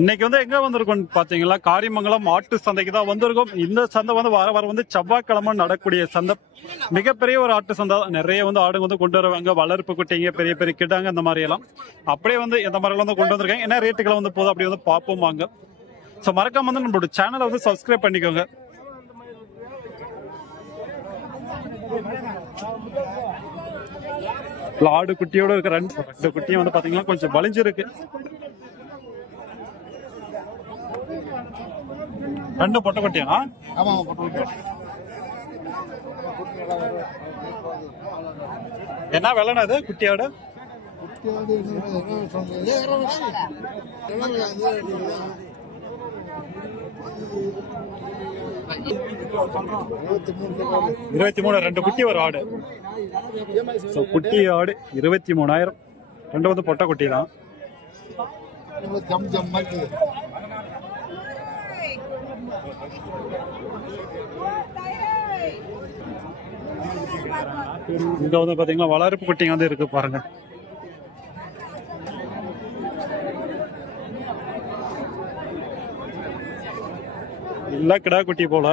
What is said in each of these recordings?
இன்னைக்கு வந்து எங்க வந்திருக்கோம் பாத்தீங்களா, காரியமங்கலம் ஆட்டு சந்தைக்கு தான் வந்திருக்கோம். இந்த சந்தை வந்து வார வாரம் வந்து செவ்வாய்க்கிழமை நடக்கூடிய சந்தை. மிகப்பெரிய ஒரு ஆட்டு சந்தை. நிறைய வந்து ஆடுங்க வந்து கொண்டு வருவாங்க, வளர்ப்பு குட்டிங்க, பெரிய பெரிய கிட்டாங்க, இந்த மாதிரி எல்லாம் அப்படியே வந்து இந்த மாதிரி வந்து கொண்டு வந்திருக்காங்க. என்ன ரேட்டுகளை வந்து போதும் அப்படி வந்து பார்ப்போம் வாங்க. ஸோ மறக்காம வந்து நம்மளோட சேனலை வந்து சப்ஸ்கிரைப் பண்ணிக்கோங்க. ஆடு குட்டியோட இருக்க ரெண்டு குட்டியும் வந்து பாத்தீங்கன்னா கொஞ்சம் வலிஞ்சிருக்கு. ரெண்டு பொட்டை குட்டியா? ஆமா, பொட்டை குட்டி. என்ன விலைனா அது குட்டியோட? ரெண்டு குட்டி ஒரு ஆடு. குட்டி ஆடு 23,000. ரெண்டு வந்து பொட்டை குட்டி தான். இங்க வந்து பாத்தீங்கன்னா வளர்ப்பு குட்டிங்க வந்து இருக்கு பாருங்க. இல்ல கிடா குட்டி போல.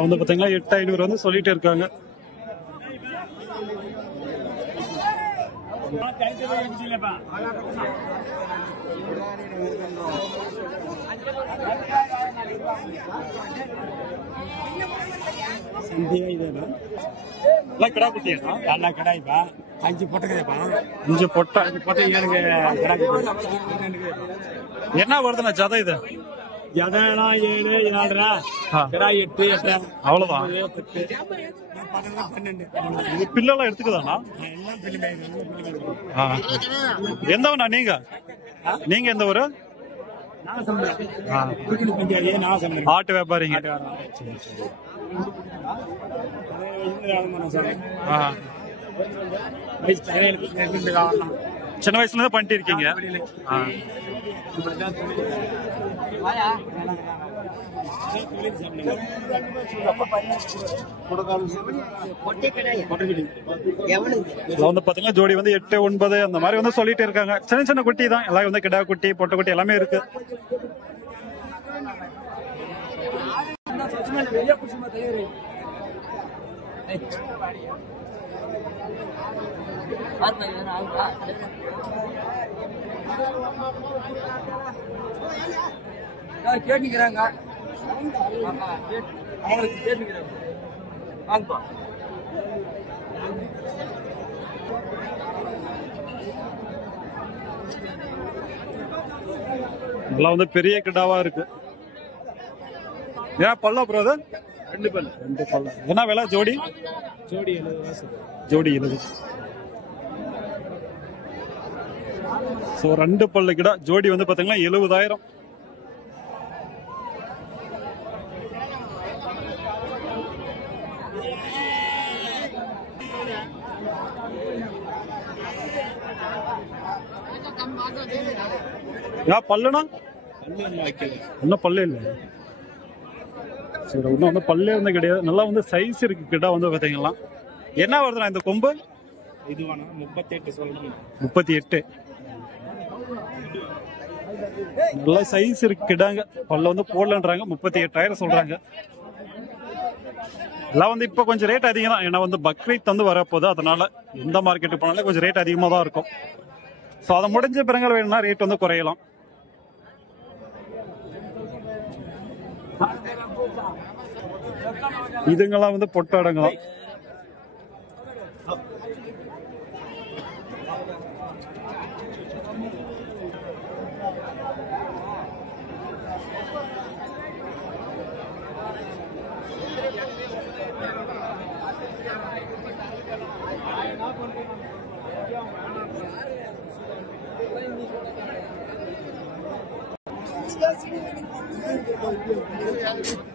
வந்து பாத்தீங்கன்னா 8,500 வந்து சொல்லிட்டு இருக்காங்க. கிடா குட்டியா? நல்லா கடாய்ப்பா. 5 பொட்டை. 5 பொட்டை. 5 பொட்டை ஏழுங்க கடாய். என்ன வருதுண்ணா ஜதை இது? ஜதெல்லாம் 7, 7.5, கடாய் 8, 8. அவ்வளவுதான். 10, 12. இது பில்லெல்லாம் எடுத்துக்குதாண்ணா? எல்லாம் பிள்ளை. எந்தவண்ணா நீங்க? நீங்க எந்த ஊரு? ஆட்டு வியாபாரிங்க. சின்ன வயசுல இருந்து பண்ணிட்டு இருக்கீங்க? வந்து பாத்தீங்கன்னா ஜோடி வந்து 8, 9 அந்த மாதிரி வந்து சொல்லிட்டு இருக்காங்க. சின்ன சின்ன குட்டி தான் எல்லாம் வந்து கிடா குட்டி, பொட்டை குட்டி எல்லாமே இருக்கு. கேட்டுக்கிறாங்க. நல்லா வந்து பெரிய கிடாவா இருக்கு. ஏன் பல்லா பிரதர்? 2 பல்லு. 2 பல்லு. என்ன விலை ஜோடி? ஜோடி 70. ஜோடி 70. ஸோ 2 பல்லு கிடா ஜோடி வந்து பாத்தீங்கன்னா 70,000. பல்லுனா இன்னும் பல்லே இல்லை. சரி, ஒன்றும் வந்து பல்லே வந்து கிடையாது. நல்லா வந்து சைஸ் இருக்கு கிட்ட வந்து பாத்தீங்களா. என்ன வருதுண்ணா இந்த கொம்பு? இது 38 சொல்லணும். 38. நல்லா சைஸ் இருக்கு கிடாங்க. பல்ல வந்து போடலன்றாங்க. 38,000 சொல்றாங்க. எல்லாம் வந்து இப்ப கொஞ்சம் ரேட் அதிகம் தான். ஏன்னா வந்து பக்ரீத் வந்து வரப்போகுது. அதனால எந்த மார்க்கெட்டுக்கு போனாலும் கொஞ்சம் ரேட் அதிகமாக தான் இருக்கும். ஸோ அதை முடிஞ்ச பிறகு வேணும்னா ரேட் வந்து குறையலாம். இதுங்கெல்லாம் வந்து பொட்டாடுங்களாம்.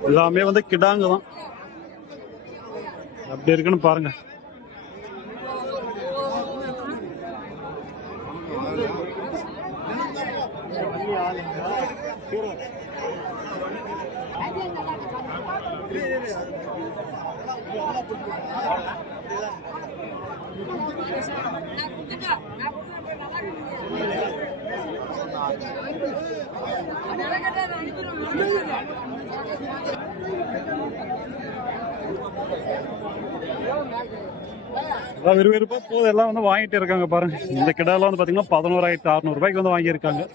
எல்லாமே வந்து கிடாங்க தான். அப்படி இருக்குன்னு பாருங்க. விறுவிறுப்பா போது எல்லாம் வந்து வாங்கிட்டு இருக்காங்க பாருங்க. இந்த கிடாலாம் வந்து பாத்தீங்கன்னா 11,600 ரூபாய்க்கு வந்து வாங்கியிருக்காங்க.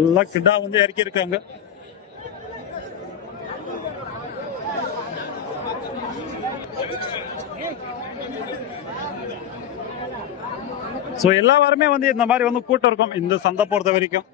எல்லாம் கிடா வந்து இறக்கி இருக்காங்க. சோ எல்லா வாரமே வந்து இந்த மாதிரி வந்து கூட்டம் இருக்கும் இந்த சந்தை பொறுத்த வரைக்கும்.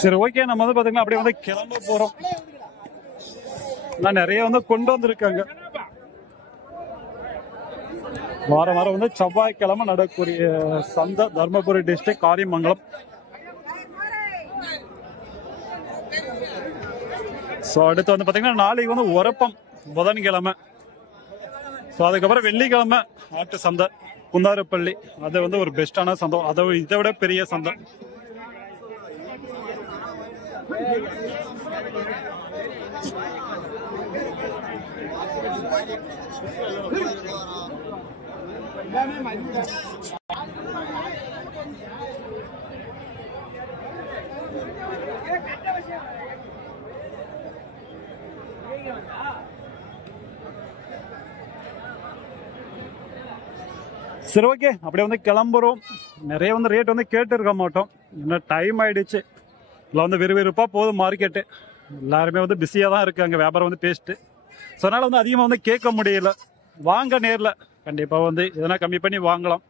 சரி, ஓகே. நம்ம வந்து பாத்தீங்கன்னா அப்படியே வந்து கிளம்ப போறோம். நான் நிறைய வந்து கொண்டு வந்திருக்காங்க. வாரம் வாரம் வந்து செவ்வாய்க்கிழமை நடக்கக்கூடிய சந்தை தர்மபுரி டிஸ்ட்ரிக்ட் காரியமங்கலம். ஸோ அடுத்து வந்து பாத்தீங்கன்னா நாளைக்கு வந்து உரப்பம் புதன்கிழமை. ஸோ அதுக்கப்புறம் வெள்ளிக்கிழமை ஆட்டு சந்தை குந்தாரப்பள்ளி. அது வந்து ஒரு பெஸ்டான சந்தை, அதை இதை விட பெரிய சந்தை. சரி, ஓகே. அப்படியே வந்து கிளம்புறோம். நிறைய வந்து ரேட் வந்து கேட்டு இருக்க மாட்டோம், இன்னும் டைம் ஆயிடுச்சு. இல்லை வந்து விறுவிறுப்பா போதும் மார்க்கெட்டு. எல்லாருமே வந்து பிஸியாக தான் இருக்காங்க, வியாபாரம் வந்து பேசிட்டு. ஸோ அதனால் வந்து அதிகமாக வந்து கேட்க முடியல. வாங்க நேரில் கண்டிப்பாக வந்து எதனா கம்மி பண்ணி வாங்கலாம்.